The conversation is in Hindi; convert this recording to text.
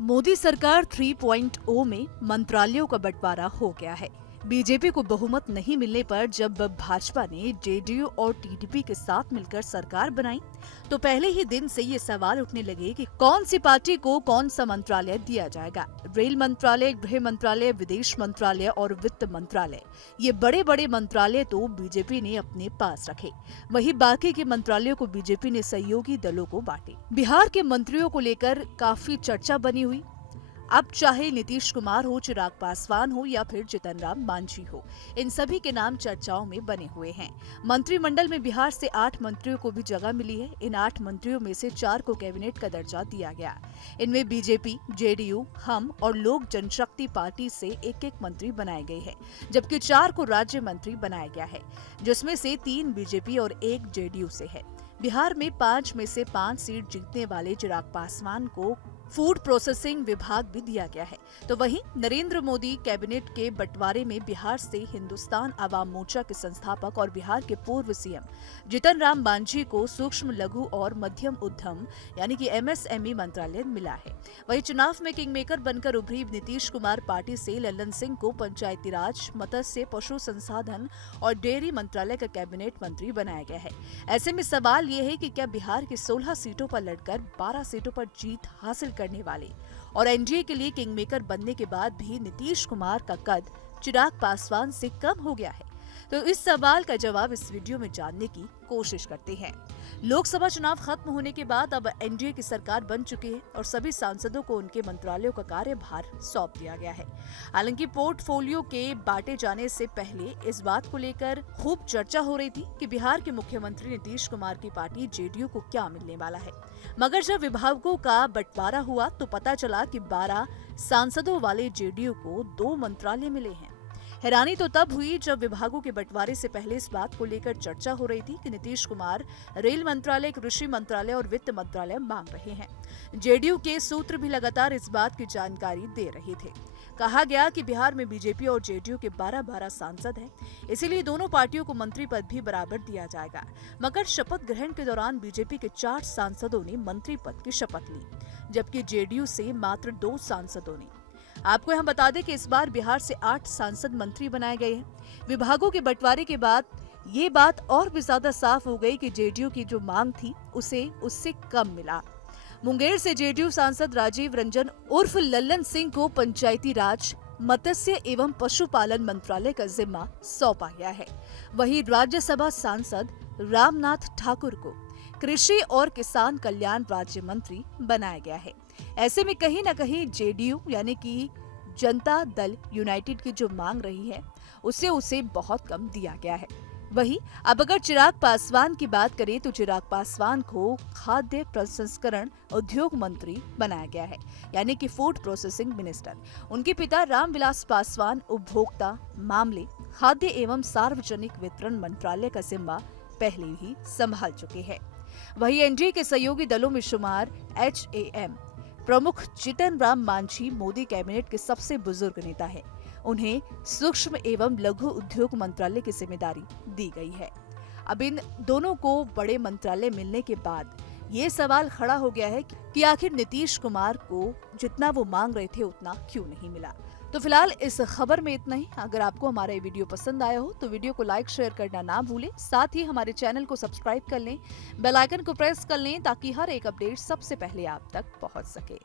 मोदी सरकार 3.0 में मंत्रालयों का बंटवारा हो गया है। बीजेपी को बहुमत नहीं मिलने पर जब भाजपा ने जेडीयू और टीडीपी के साथ मिलकर सरकार बनाई, तो पहले ही दिन से ये सवाल उठने लगे कि कौन सी पार्टी को कौन सा मंत्रालय दिया जाएगा। रेल मंत्रालय, गृह मंत्रालय, विदेश मंत्रालय और वित्त मंत्रालय, ये बड़े बड़े मंत्रालय तो बीजेपी ने अपने पास रखे, वहीं बाकी के मंत्रालयों को बीजेपी ने सहयोगी दलों को बांटे। बिहार के मंत्रियों को लेकर काफी चर्चा बनी हुई। अब चाहे नीतीश कुमार हो, चिराग पासवान हो या फिर जीतन राम मांझी हो, इन सभी के नाम चर्चाओं में बने हुए हैं। मंत्रिमंडल में बिहार से 8 मंत्रियों को भी जगह मिली है। इन 8 मंत्रियों में से 4 को कैबिनेट का दर्जा दिया गया। इनमें बीजेपी, जेडीयू, हम और लोक जनशक्ति पार्टी से एक मंत्री बनाए गए हैं, जबकि 4 को राज्य मंत्री बनाया गया है, जिसमें से 3 बीजेपी और 1 जेडीयू से है। बिहार में 5 में से 5 सीट जीतने वाले चिराग पासवान को फूड प्रोसेसिंग विभाग भी दिया गया है। तो वहीं नरेंद्र मोदी कैबिनेट के बंटवारे में बिहार से हिंदुस्तान आवाम मोर्चा के संस्थापक और बिहार के पूर्व सीएम जीतन राम मांझी को सूक्ष्म, लघु और मध्यम उद्यम यानी कि एमएसएमई मंत्रालय मिला है। वहीं चुनाव में किंग मेकर बनकर उभरी नीतीश कुमार पार्टी से लल्लन सिंह को पंचायती राज, मत्स्य, पशु संसाधन और डेयरी मंत्रालय का कैबिनेट मंत्री बनाया गया है। ऐसे में सवाल ये है कि क्या बिहार की 16 सीटों पर लड़कर 12 सीटों पर जीत हासिल करने वाले और एनडीए के लिए किंग मेकर बनने के बाद भी नीतीश कुमार का कद चिराग पासवान से कम हो गया है? तो इस सवाल का जवाब इस वीडियो में जानने की कोशिश करते हैं। लोकसभा चुनाव खत्म होने के बाद अब एनडीए की सरकार बन चुकी है और सभी सांसदों को उनके मंत्रालयों का कार्यभार सौंप दिया गया है। हालांकि पोर्टफोलियो के बांटे जाने से पहले इस बात को लेकर खूब चर्चा हो रही थी कि बिहार के मुख्यमंत्री नीतीश कुमार की पार्टी जेडीयू को क्या मिलने वाला है। मगर जब विभागों का बंटवारा हुआ तो पता चला कि 12 सांसदों वाले जेडीयू को 2 मंत्रालय मिले हैं। हैरानी तो तब हुई जब विभागों के बंटवारे से पहले इस बात को लेकर चर्चा हो रही थी कि नीतीश कुमार रेल मंत्रालय, कृषि मंत्रालय और वित्त मंत्रालय मांग रहे हैं। जेडीयू के सूत्र भी लगातार इस बात की जानकारी दे रहे थे। कहा गया कि बिहार में बीजेपी और जेडीयू के 12-12 सांसद हैं, इसीलिए दोनों पार्टियों को मंत्री पद भी बराबर दिया जाएगा। मगर शपथ ग्रहण के दौरान बीजेपी के 4 सांसदों ने मंत्री पद की शपथ ली, जबकि जेडीयू से मात्र 2 सांसदों ने। आपको हम बता दें कि इस बार बिहार से 8 सांसद मंत्री बनाए गए हैं। विभागों के बंटवारे के बाद ये बात और भी ज्यादा साफ हो गई कि जेडीयू की जो मांग थी उसे उससे कम मिला। मुंगेर से जेडीयू सांसद राजीव रंजन उर्फ लल्लन सिंह को पंचायती राज, मत्स्य एवं पशुपालन मंत्रालय का जिम्मा सौंपा गया है। वहीं राज्यसभा सांसद रामनाथ ठाकुर को कृषि और किसान कल्याण राज्य मंत्री बनाया गया है। ऐसे में कहीं न कहीं जेडीयू यानी कि जनता दल यूनाइटेड की जो मांग रही है उसे बहुत कम दिया गया है। वहीं अब अगर चिराग पासवान की बात करें तो चिराग पासवान को खाद्य प्रसंस्करण उद्योग मंत्री बनाया गया है, यानी कि फूड प्रोसेसिंग मिनिस्टर। उनके पिता रामविलास पासवान उपभोक्ता मामले, खाद्य एवं सार्वजनिक वितरण मंत्रालय का जिम्मा पहले ही संभाल चुके हैं। वहीं एनडीए के सहयोगी दलों में शुमार एचएएम प्रमुख जीतन राम मांझी मोदी कैबिनेट के सबसे बुजुर्ग नेता हैं। उन्हें सूक्ष्म एवं लघु उद्योग मंत्रालय की जिम्मेदारी दी गई है। अब इन दोनों को बड़े मंत्रालय मिलने के बाद ये सवाल खड़ा हो गया है कि आखिर नीतीश कुमार को जितना वो मांग रहे थे उतना क्यों नहीं मिला। तो फिलहाल इस खबर में इतना ही। अगर आपको हमारा ये वीडियो पसंद आया हो तो वीडियो को लाइक, शेयर करना ना भूलें। साथ ही हमारे चैनल को सब्सक्राइब कर लें, बेल आइकन को प्रेस कर लें ताकि हर एक अपडेट सबसे पहले आप तक पहुंच सके।